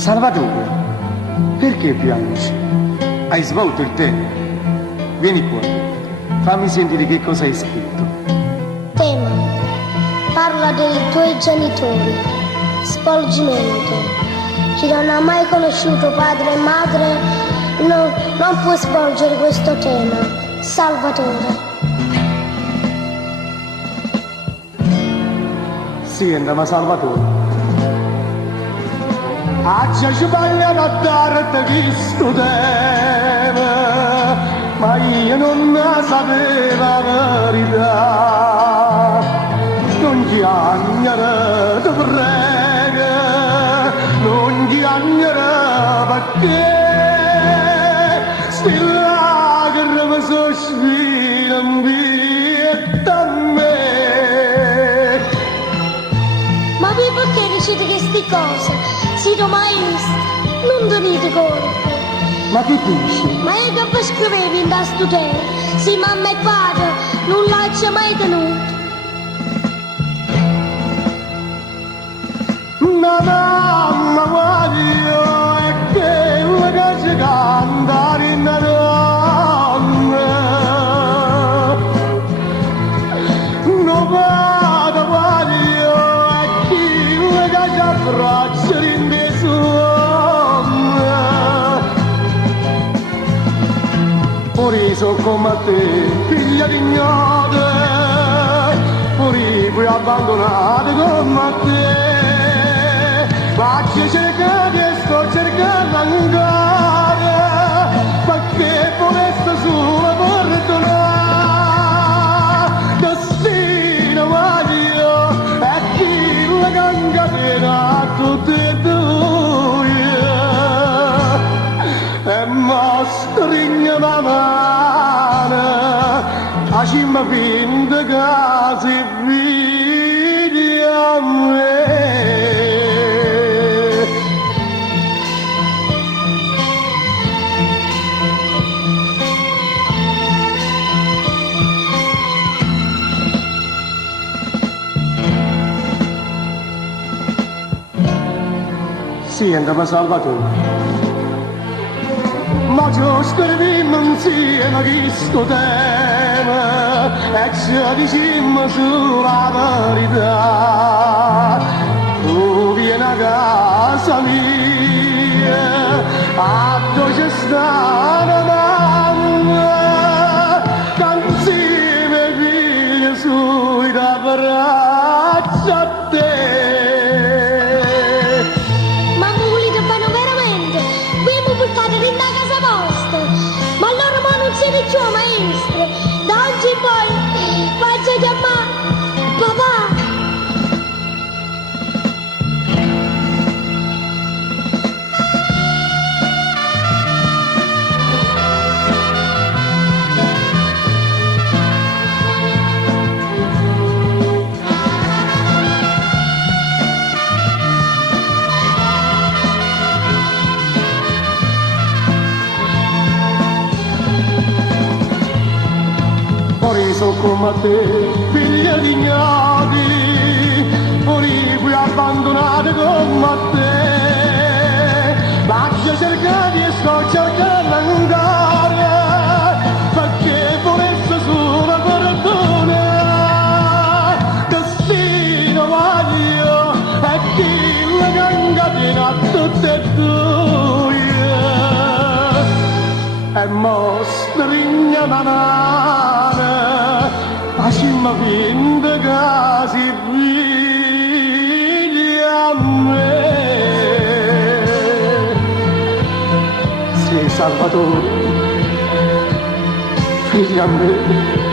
Salvatore, perché piangi? Hai svolto il tè? Vieni qua, fammi sentire che cosa hai scritto. Tema. Parla dei tuoi genitori. Svolgimento. Chi non ha mai conosciuto padre e madre non può svolgere questo tema. Salvatore. Sì, andiamo a Salvatore. Accia ci vogliono darti questo tema, ma io non ne sapevo la verità. Non chiagnere, ti prego, non chiagnere perché sti lacrime sospirano via a me. Ma voi perché dicete queste cose? Siete maestri, non tenete colpa. Ma che dici? Ma io che vi scrivevo in questo tema? Se mamma e padre non l'hanno mai tenuto. Una mamma voglio è che una che cantare in una donna. No vada voglio è che una che abbraccia in me somma. Pure so come te, figlia di ignote, pure puoi abbandonare come te. Ma ci cercate e sto cercando ancora, perché vorreste solo perdonare. Destino voglio è chi la cangatena a tutte e due. E mo stringe la mano, facciamo finta che si vede a me. Sì, andiamo a Salvatore. Ma ci scrivimmo insieme questo tema e ci diciamo sulla verità. Tu vieni a casa mia, a dove c'è sta una mamma, che insieme figlia sui da braccia a te. Siete giù maestro, da oggi in poi faccio chiamare papà. So come te, figlia di ignoti, pure puoi abbandonare come te. Ma ci cercati e sto cercando ancora, perché vorreste solo perdonare. Destino voglio e chi la cancatina a tutte e due. E mo stringe la mano, facciamo finta che si figlia a me. Sì, Salvatore, figlia a me.